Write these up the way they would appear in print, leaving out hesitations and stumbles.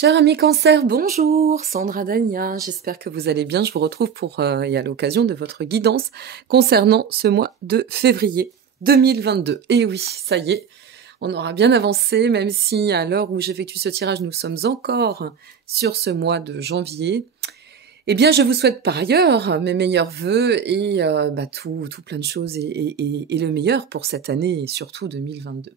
Cher ami Cancer, bonjour, Sandra Dania, j'espère que vous allez bien. Je vous retrouve et à l'occasion de votre guidance concernant ce mois de février 2022. Et oui, ça y est, on aura bien avancé, même si à l'heure où j'effectue ce tirage, nous sommes encore sur ce mois de janvier. Eh bien, je vous souhaite par ailleurs mes meilleurs vœux et tout plein de choses et le meilleur pour cette année et surtout 2022.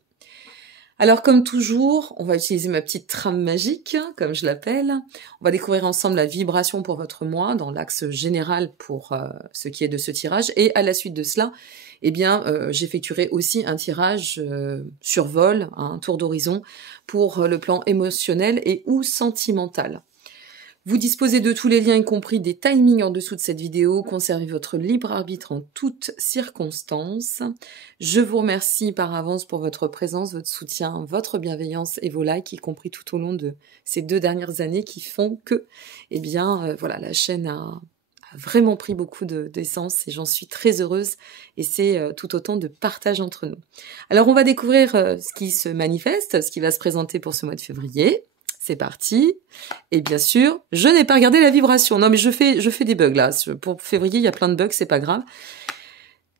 Alors comme toujours, on va utiliser ma petite trame magique, comme je l'appelle. On va découvrir ensemble la vibration pour votre mois dans l'axe général pour ce qui est de ce tirage. Et à la suite de cela, j'effectuerai aussi un tirage survol, un tour d'horizon pour le plan émotionnel et ou sentimental. Vous disposez de tous les liens, y compris des timings en dessous de cette vidéo. Conservez votre libre arbitre en toutes circonstances. Je vous remercie par avance pour votre présence, votre soutien, votre bienveillance et vos likes, y compris tout au long de ces 2 dernières années qui font que, la chaîne a vraiment pris beaucoup d'essence et j'en suis très heureuse et c'est tout autant de partage entre nous. Alors on va découvrir ce qui se manifeste, ce qui va se présenter pour ce mois de février. C'est parti. Et bien sûr, je n'ai pas regardé la vibration. Non, mais je fais des bugs là. Pour février, il y a plein de bugs, c'est pas grave.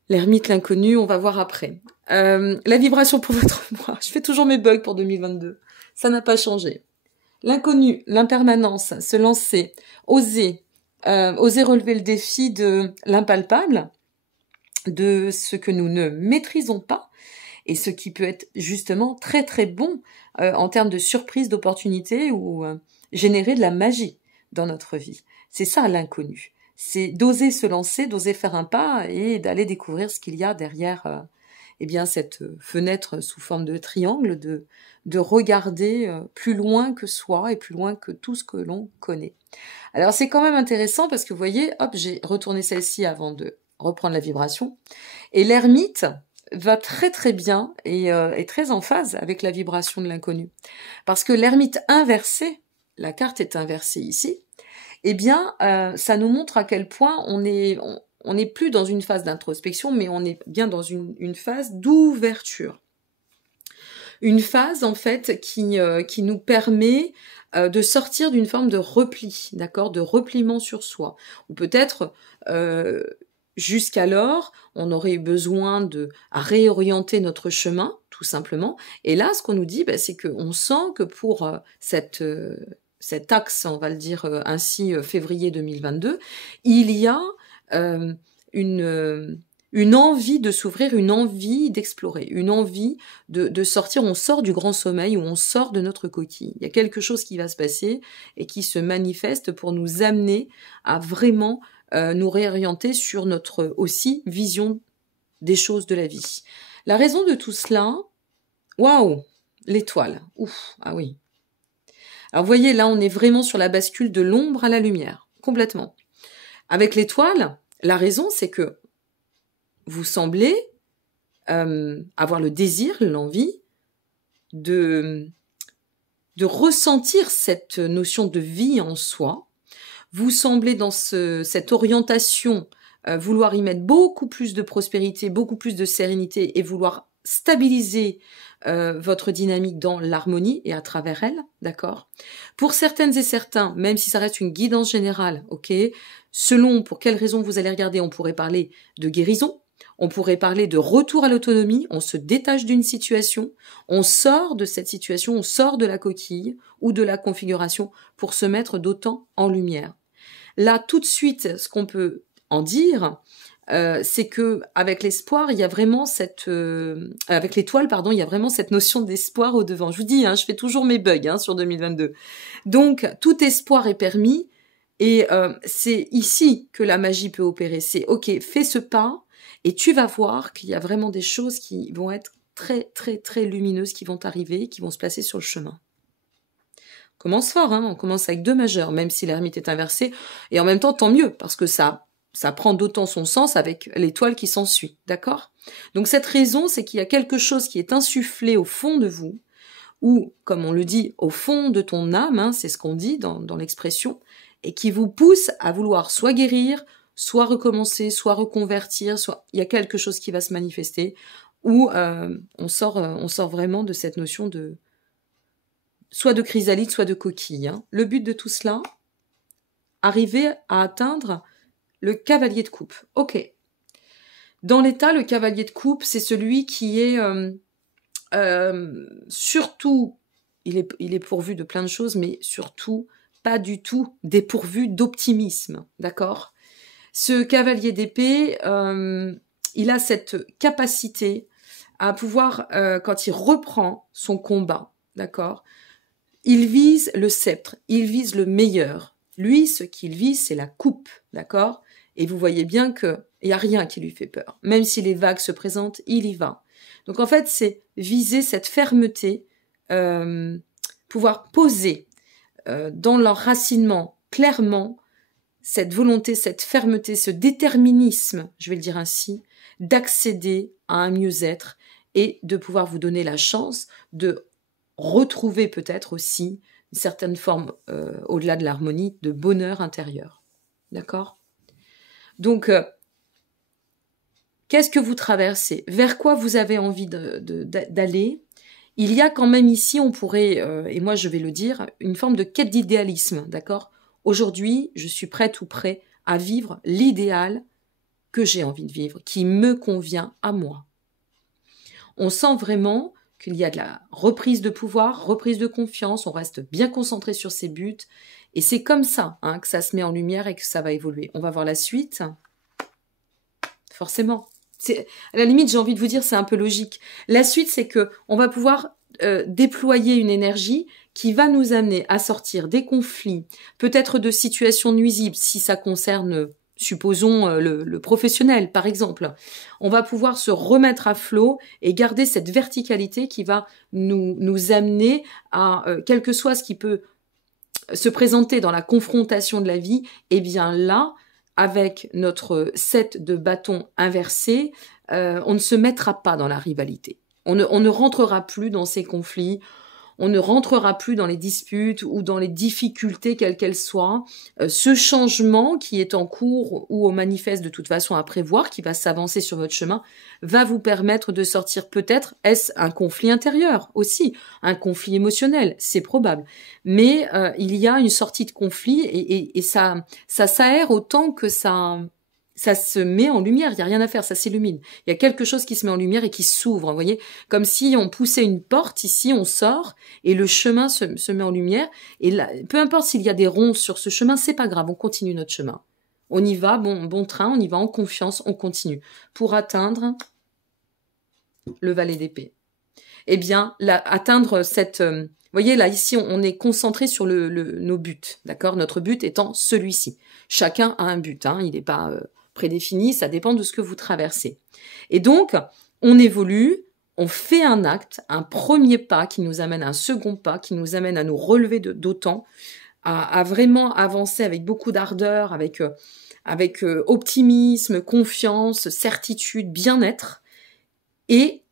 L'ermite, l'inconnu, on va voir après. La vibration pour votre mois. Je fais toujours mes bugs pour 2022. Ça n'a pas changé. L'inconnu, l'impermanence, se lancer, oser relever le défi de l'impalpable, de ce que nous ne maîtrisons pas, et ce qui peut être justement très très bon en termes de surprise, d'opportunité ou générer de la magie dans notre vie. C'est ça l'inconnu. C'est d'oser se lancer, d'oser faire un pas et d'aller découvrir ce qu'il y a derrière cette fenêtre sous forme de triangle, de regarder plus loin que soi et plus loin que tout ce que l'on connaît. Alors c'est quand même intéressant parce que vous voyez, hop, j'ai retourné celle-ci avant de reprendre la vibration. Et l'ermite va très très bien et est très en phase avec la vibration de l'inconnu. Parce que l'ermite inversé, la carte est inversée ici, ça nous montre à quel point on n'est plus dans une phase d'introspection, mais on est bien dans une phase d'ouverture. Une phase en fait qui nous permet de sortir d'une forme de repli, d'accord, de repliement sur soi. Ou peut-être jusqu'alors, on aurait eu besoin à réorienter notre chemin, tout simplement. Et là, ce qu'on nous dit, c'est qu'on sent que pour cet axe, on va le dire ainsi, février 2022, il y a une envie de s'ouvrir, une envie d'explorer, une envie de sortir. On sort du grand sommeil ou on sort de notre coquille. Il y a quelque chose qui va se passer et qui se manifeste pour nous amener à vraiment nous réorienter sur notre aussi vision des choses de la vie. La raison de tout cela, waouh, l'étoile, ouf, ah oui. Alors vous voyez, là on est vraiment sur la bascule de l'ombre à la lumière, complètement. Avec l'étoile, la raison c'est que vous semblez avoir le désir, l'envie de ressentir cette notion de vie en soi. Vous semblez dans cette orientation vouloir y mettre beaucoup plus de prospérité, beaucoup plus de sérénité et vouloir stabiliser votre dynamique dans l'harmonie et à travers elle, d'accord? Pour certaines et certains, même si ça reste une guidance générale, ok, selon pour quelles raisons vous allez regarder, on pourrait parler de guérison, on pourrait parler de retour à l'autonomie, on se détache d'une situation, on sort de cette situation, on sort de la coquille ou de la configuration pour se mettre d'autant en lumière. Là, tout de suite, ce qu'on peut en dire, c'est que avec l'espoir, il y a vraiment avec l'étoile, pardon, il y a vraiment cette notion d'espoir au devant. Je vous dis, je fais toujours mes bugs sur 2022. Donc, tout espoir est permis et c'est ici que la magie peut opérer. C'est ok, fais ce pas et tu vas voir qu'il y a vraiment des choses qui vont être très très très lumineuses qui vont arriver, qui vont se placer sur le chemin. On commence fort, on commence avec 2 majeurs, même si l'ermite est inversée, et en même temps, tant mieux, parce que ça prend d'autant son sens avec l'étoile qui s'ensuit, d'accord? Donc cette raison, c'est qu'il y a quelque chose qui est insufflé au fond de vous, ou, comme on le dit, au fond de ton âme, c'est ce qu'on dit dans l'expression, et qui vous pousse à vouloir soit guérir, soit recommencer, soit reconvertir, soit il y a quelque chose qui va se manifester, où on sort vraiment de cette notion de soit de chrysalide, soit de coquille. Hein. Le but de tout cela, arriver à atteindre le cavalier de coupe. Ok. Dans l'état, le cavalier de coupe, c'est celui qui est surtout, il est pourvu de plein de choses, mais surtout pas du tout dépourvu d'optimisme, d'accord? Ce cavalier d'épée, il a cette capacité à pouvoir, quand il reprend son combat, d'accord? Il vise le sceptre, il vise le meilleur. Lui, ce qu'il vise, c'est la coupe, d'accord? Et vous voyez bien que il n'y a rien qui lui fait peur. Même si les vagues se présentent, il y va. Donc en fait, c'est viser cette fermeté, pouvoir poser dans l'enracinement clairement cette volonté, cette fermeté, ce déterminisme, je vais le dire ainsi, d'accéder à un mieux-être et de pouvoir vous donner la chance de retrouver peut-être aussi une certaine forme, au-delà de l'harmonie, de bonheur intérieur. D'accord ? Donc, qu'est-ce que vous traversez? Vers quoi vous avez envie d'aller? Il y a quand même ici, on pourrait, et moi je vais le dire, une forme de quête d'idéalisme, d'accord? Aujourd'hui, je suis prête ou prêt à vivre l'idéal que j'ai envie de vivre, qui me convient à moi. On sent vraiment qu'il y a de la reprise de pouvoir, reprise de confiance, on reste bien concentré sur ses buts, et c'est comme ça hein, que ça se met en lumière et que ça va évoluer. On va voir la suite. Forcément. À la limite, j'ai envie de vous dire, c'est un peu logique. La suite, c'est que on va pouvoir déployer une énergie qui va nous amener à sortir des conflits, peut-être de situations nuisibles, si ça concerne, supposons, le professionnel, par exemple. On va pouvoir se remettre à flot et garder cette verticalité qui va nous amener à, quel que soit ce qui peut se présenter dans la confrontation de la vie, eh bien là, avec notre set de bâtons inversé, on ne se mettra pas dans la rivalité. On ne rentrera plus dans ces conflits, on ne rentrera plus dans les disputes ou dans les difficultés quelles qu'elles soient. Ce changement qui est en cours ou au manifeste de toute façon à prévoir, qui va s'avancer sur votre chemin, va vous permettre de sortir peut-être, est-ce un conflit intérieur aussi, un conflit émotionnel, c'est probable. Mais il y a une sortie de conflit et ça s'aère autant que ça se met en lumière, il n'y a rien à faire, ça s'illumine. Il y a quelque chose qui se met en lumière et qui s'ouvre, vous voyez, comme si on poussait une porte, ici on sort, et le chemin se met en lumière, et là, peu importe s'il y a des ronces sur ce chemin, c'est pas grave, on continue notre chemin. On y va, bon train, on y va en confiance, on continue, pour atteindre le valet d'épée. Eh bien, atteindre cette... vous voyez, là, ici, on est concentré sur nos buts, d'accord? Notre but étant celui-ci. Chacun a un but, hein, il n'est pas... prédéfini, ça dépend de ce que vous traversez. Et donc, on évolue, on fait un acte, un premier pas qui nous amène à un second pas, qui nous amène à nous relever d'autant, à vraiment avancer avec beaucoup d'ardeur, avec optimisme, confiance, certitude, bien-être. Et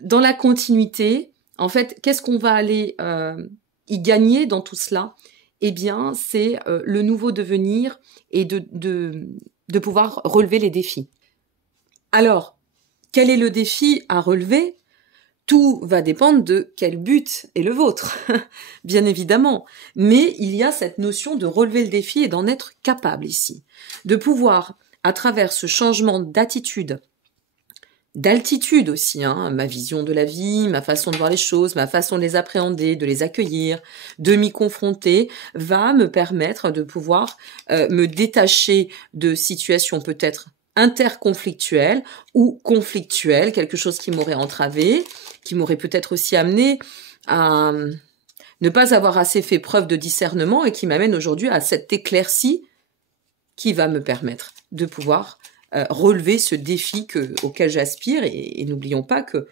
dans la continuité, en fait, qu'est-ce qu'on va aller y gagner dans tout cela? Eh bien, c'est le nouveau devenir et de pouvoir relever les défis. Alors, quel est le défi à relever? Tout va dépendre de quel but est le vôtre, bien évidemment. Mais il y a cette notion de relever le défi et d'en être capable ici. De pouvoir, à travers ce changement d'attitude, d'altitude aussi, hein, ma vision de la vie, ma façon de voir les choses, ma façon de les appréhender, de les accueillir, de m'y confronter, va me permettre de pouvoir me détacher de situations peut-être interconflictuelles ou conflictuelles, quelque chose qui m'aurait entravé, qui m'aurait peut-être aussi amené à ne pas avoir assez fait preuve de discernement et qui m'amène aujourd'hui à cette éclaircie qui va me permettre de pouvoir relever ce défi auquel j'aspire et n'oublions pas que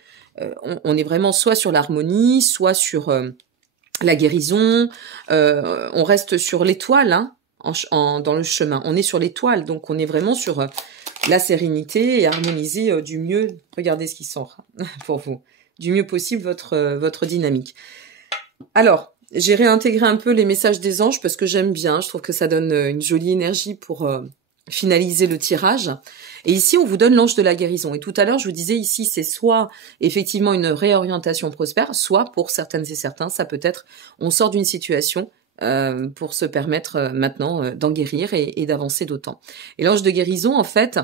on est vraiment soit sur l'harmonie, soit sur la guérison, on reste sur l'étoile hein, dans le chemin, on est sur l'étoile, donc on est vraiment sur la sérénité et harmoniser du mieux, regardez ce qui sort pour vous, du mieux possible votre dynamique. Alors, j'ai réintégré un peu les messages des anges parce que j'aime bien, je trouve que ça donne une jolie énergie pour finaliser le tirage. Et ici, on vous donne l'ange de la guérison. Et tout à l'heure, je vous disais ici, c'est soit effectivement une réorientation prospère, soit pour certaines et certains, ça peut être, on sort d'une situation pour se permettre maintenant d'en guérir et d'avancer d'autant. Et l'ange de guérison, en fait,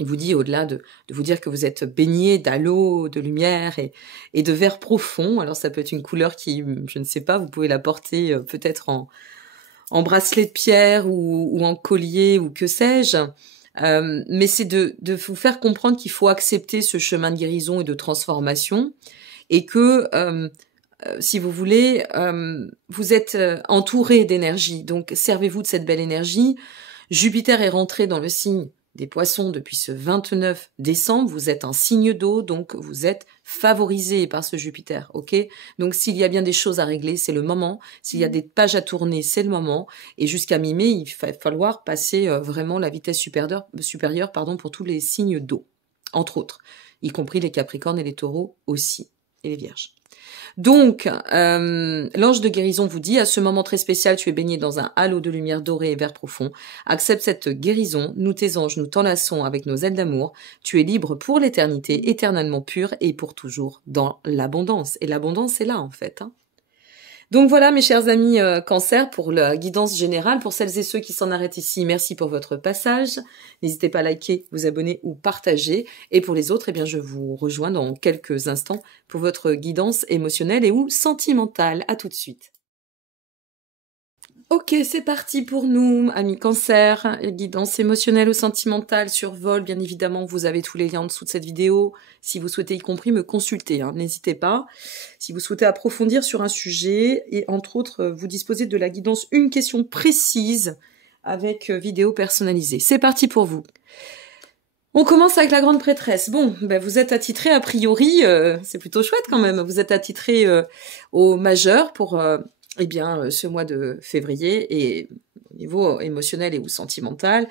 il vous dit, au-delà de vous dire que vous êtes baigné d'halo, de lumière et de vert profond, alors ça peut être une couleur qui, je ne sais pas, vous pouvez la porter peut-être en bracelet de pierre ou en collier ou que sais-je, mais c'est de vous faire comprendre qu'il faut accepter ce chemin de guérison et de transformation et que si vous voulez, vous êtes entouré d'énergie, donc servez-vous de cette belle énergie. Jupiter est rentré dans le signe des Poissons depuis ce 29 décembre, vous êtes un signe d'eau, donc vous êtes favorisé par ce Jupiter, ok? Donc s'il y a bien des choses à régler, c'est le moment. S'il y a des pages à tourner, c'est le moment. Et jusqu'à mi-mai, il va falloir passer vraiment la vitesse supérieure pour tous les signes d'eau, entre autres, y compris les Capricornes et les Taureaux aussi, et les Vierges. Donc, l'ange de guérison vous dit, à ce moment très spécial, tu es baigné dans un halo de lumière dorée et vert profond. Accepte cette guérison, nous tes anges, nous t'enlaçons avec nos ailes d'amour. Tu es libre pour l'éternité, éternellement pure et pour toujours dans l'abondance. Et l'abondance est là, en fait. Donc voilà, mes chers amis Cancer, pour la guidance générale. Pour celles et ceux qui s'en arrêtent ici, merci pour votre passage. N'hésitez pas à liker, vous abonner ou partager. Et pour les autres, eh bien, je vous rejoins dans quelques instants pour votre guidance émotionnelle et ou sentimentale. À tout de suite. Ok, c'est parti pour nous, amis Cancer, guidance émotionnelle ou sentimentale, survol, bien évidemment, vous avez tous les liens en dessous de cette vidéo, si vous souhaitez y compris me consulter, n'hésitez pas. Si vous souhaitez approfondir sur un sujet, et entre autres, vous disposez de la guidance une question précise, avec vidéo personnalisée. C'est parti pour vous. On commence avec la grande prêtresse. Bon, vous êtes attitré a priori, c'est plutôt chouette quand même, vous êtes attitré au majeur pour... ce mois de février, et au niveau émotionnel et ou sentimental,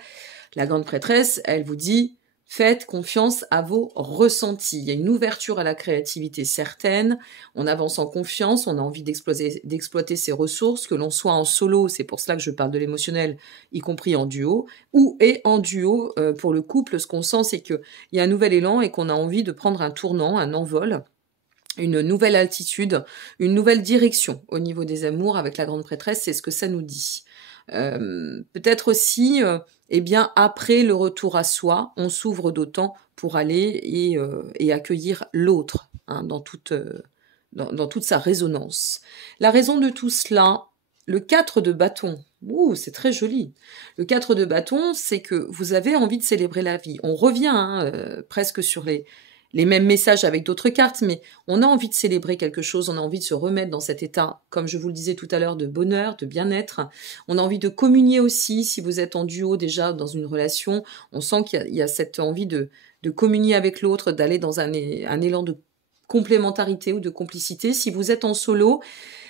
la grande prêtresse, elle vous dit, faites confiance à vos ressentis. Il y a une ouverture à la créativité certaine, on avance en confiance, on a envie d'exploiter ses ressources, que l'on soit en solo, c'est pour cela que je parle de l'émotionnel, y compris en duo, ou et en duo, pour le couple, ce qu'on sent, c'est qu'il y a un nouvel élan et qu'on a envie de prendre un tournant, un envol, une nouvelle altitude, une nouvelle direction au niveau des amours avec la grande prêtresse, c'est ce que ça nous dit. Peut-être aussi, après le retour à soi, on s'ouvre d'autant pour aller et accueillir l'autre dans toute sa résonance. La raison de tout cela, le 4 de bâton, c'est très joli. Le 4 de bâton, c'est que vous avez envie de célébrer la vie. On revient presque sur les mêmes messages avec d'autres cartes, mais on a envie de célébrer quelque chose, on a envie de se remettre dans cet état, comme je vous le disais tout à l'heure, de bonheur, de bien-être. On a envie de communier aussi, si vous êtes en duo déjà dans une relation, on sent qu'il y a cette envie de communier avec l'autre, d'aller dans un élan de complémentarité ou de complicité. Si vous êtes en solo,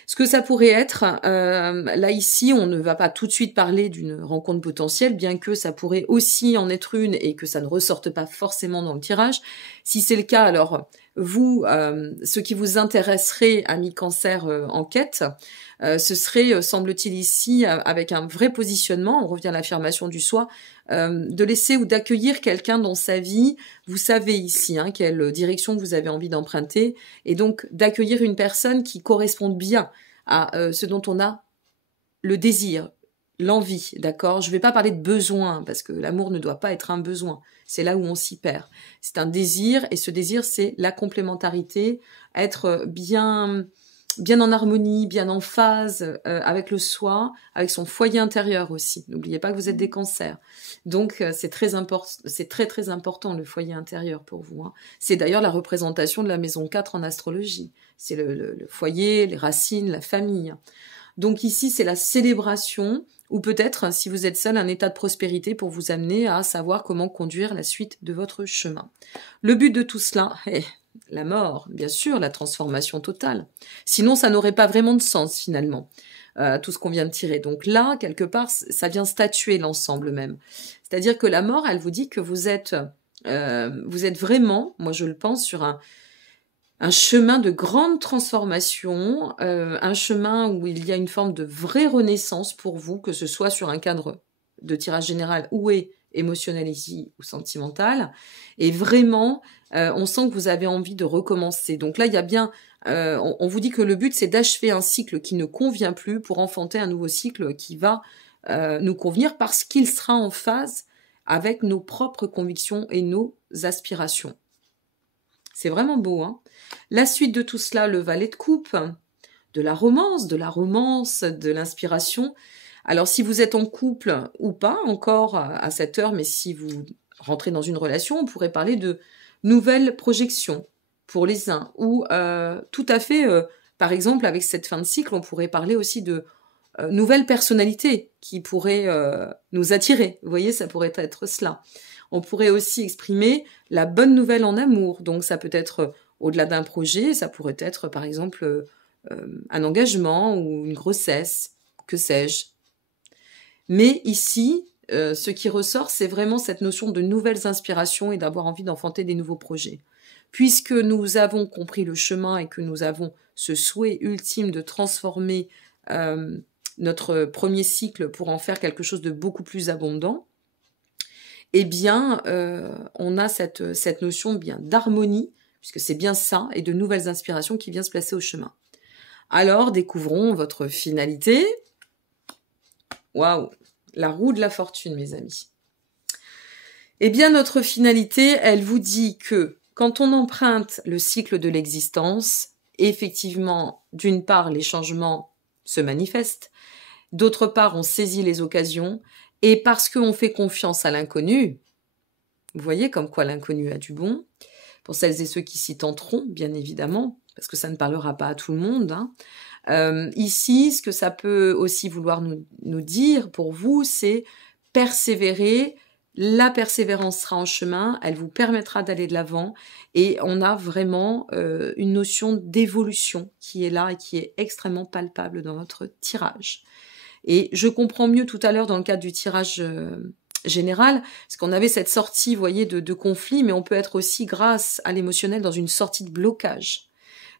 ce que ça pourrait être, là ici, on ne va pas tout de suite parler d'une rencontre potentielle, bien que ça pourrait aussi en être une et que ça ne ressorte pas forcément dans le tirage. Si c'est le cas, alors vous, ce qui vous intéresserait, amis Cancer en quête, ce serait, semble-t-il ici, avec un vrai positionnement, on revient à l'affirmation du soi, de laisser ou d'accueillir quelqu'un dans sa vie, vous savez ici quelle direction vous avez envie d'emprunter, et donc d'accueillir une personne qui corresponde bien à ce dont on a le désir, l'envie, d'accord? Je ne vais pas parler de besoin, parce que l'amour ne doit pas être un besoin, c'est là où on s'y perd. C'est un désir, et ce désir, c'est la complémentarité, être bien en harmonie, bien en phase avec le soi, avec son foyer intérieur aussi. N'oubliez pas que vous êtes des cancers. Donc, c'est très très important le foyer intérieur pour vous. C'est d'ailleurs la représentation de la maison 4 en astrologie. C'est le foyer, les racines, la famille. Donc ici, c'est la célébration, ou peut-être, si vous êtes seul, un état de prospérité pour vous amener à savoir comment conduire la suite de votre chemin. Le but de tout cela est la mort, bien sûr, la transformation totale. Sinon, ça n'aurait pas vraiment de sens, finalement, tout ce qu'on vient de tirer. Donc là, quelque part, ça vient statuer l'ensemble même. C'est-à-dire que la mort, elle vous dit que vous êtes vraiment, moi je le pense, sur un chemin de grande transformation, un chemin où il y a une forme de vraie renaissance pour vous, que ce soit sur un cadre de tirage général ou émotionnel ici ou sentimental. Et vraiment, on sent que vous avez envie de recommencer. Donc là, il y a bien... on vous dit que le but, c'est d'achever un cycle qui ne convient plus pour enfanter un nouveau cycle qui va nous convenir parce qu'il sera en phase avec nos propres convictions et nos aspirations. C'est vraiment beau, hein. La suite de tout cela, le valet de coupe, de la romance, de l'inspiration. Alors, si vous êtes en couple ou pas encore à cette heure, mais si vous rentrez dans une relation, on pourrait parler de nouvelles projections pour les uns. Ou tout à fait, par exemple, avec cette fin de cycle, on pourrait parler aussi de nouvelles personnalités qui pourraient nous attirer. Vous voyez, ça pourrait être cela. On pourrait aussi exprimer la bonne nouvelle en amour. Donc, ça peut être au-delà d'un projet, ça pourrait être, par exemple, un engagement ou une grossesse, que sais-je. Mais ici, ce qui ressort, c'est vraiment cette notion de nouvelles inspirations et d'avoir envie d'enfanter des nouveaux projets. Puisque nous avons compris le chemin et que nous avons ce souhait ultime de transformer notre premier cycle pour en faire quelque chose de beaucoup plus abondant, eh bien, on a cette notion bien d'harmonie, puisque c'est bien ça, et de nouvelles inspirations qui vient se placer au chemin. Alors, découvrons votre finalité. Waouh, la roue de la fortune, mes amis. Eh bien, notre finalité, elle vous dit que quand on emprunte le cycle de l'existence, effectivement, d'une part, les changements se manifestent, d'autre part, on saisit les occasions, et parce qu'on fait confiance à l'inconnu, vous voyez comme quoi l'inconnu a du bon, pour celles et ceux qui s'y tenteront, bien évidemment, parce que ça ne parlera pas à tout le monde, hein. Ici, ce que ça peut aussi vouloir nous dire pour vous, c'est persévérer. La persévérance sera en chemin, elle vous permettra d'aller de l'avant et on a vraiment une notion d'évolution qui est là et qui est extrêmement palpable dans votre tirage. Et je comprends mieux tout à l'heure dans le cadre du tirage général, parce qu'on avait cette sortie, vous voyez, de conflit, mais on peut être aussi, grâce à l'émotionnel, dans une sortie de blocage.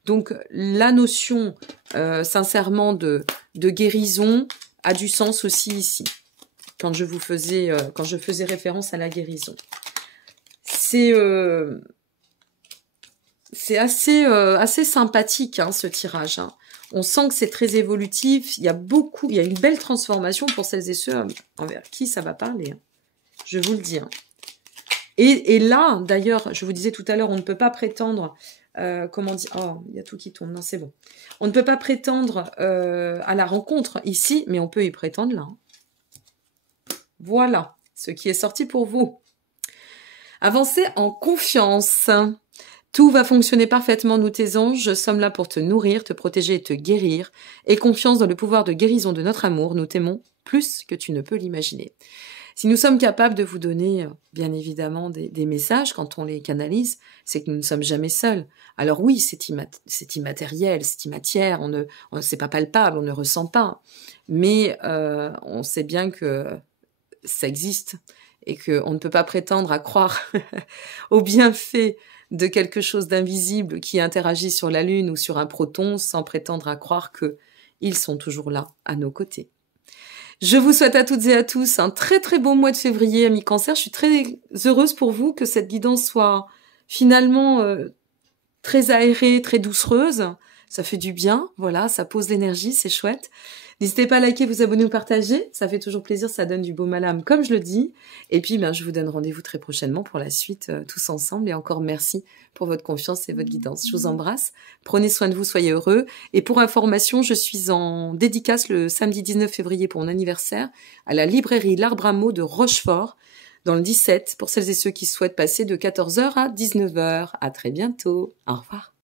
Donc, la notion, sincèrement, de guérison a du sens aussi ici, quand je faisais référence à la guérison. C'est assez sympathique, hein, ce tirage, hein. On sent que c'est très évolutif, il y a une belle transformation pour celles et ceux envers qui ça va parler, hein. Je vous le dis, hein. Et là, d'ailleurs, je vous disais tout à l'heure, on ne peut pas prétendre... comment dire, oh, il y a tout qui tombe, non, c'est bon. On ne peut pas prétendre à la rencontre ici, mais on peut y prétendre là. Voilà, ce qui est sorti pour vous. Avancez en confiance. Tout va fonctionner parfaitement, nous tes anges, sommes là pour te nourrir, te protéger et te guérir. Et confiance dans le pouvoir de guérison de notre amour, nous t'aimons plus que tu ne peux l'imaginer. Si nous sommes capables de vous donner, bien évidemment, des messages quand on les canalise, c'est que nous ne sommes jamais seuls. Alors oui, c'est immatériel, c'est immatière, c'est pas palpable, on ne ressent pas. Mais on sait bien que ça existe et qu'on ne peut pas prétendre à croire au bienfait de quelque chose d'invisible qui interagit sur la Lune ou sur un proton sans prétendre à croire qu'ils sont toujours là, à nos côtés. Je vous souhaite à toutes et à tous un très très beau mois de février, amis Cancer. Je suis très heureuse pour vous que cette guidance soit finalement très aérée, très doucereuse. Ça fait du bien, voilà, ça pose l'énergie, c'est chouette. N'hésitez pas à liker, vous abonner ou partager, ça fait toujours plaisir, ça donne du baume à l'âme, comme je le dis. Et puis, je vous donne rendez-vous très prochainement pour la suite, tous ensemble. Et encore merci pour votre confiance et votre guidance. Je vous embrasse, prenez soin de vous, soyez heureux. Et pour information, je suis en dédicace le samedi 19 février pour mon anniversaire à la librairie L'Arbre à Mots de Rochefort, dans le 17, pour celles et ceux qui souhaitent passer de 14h à 19h. À très bientôt. Au revoir.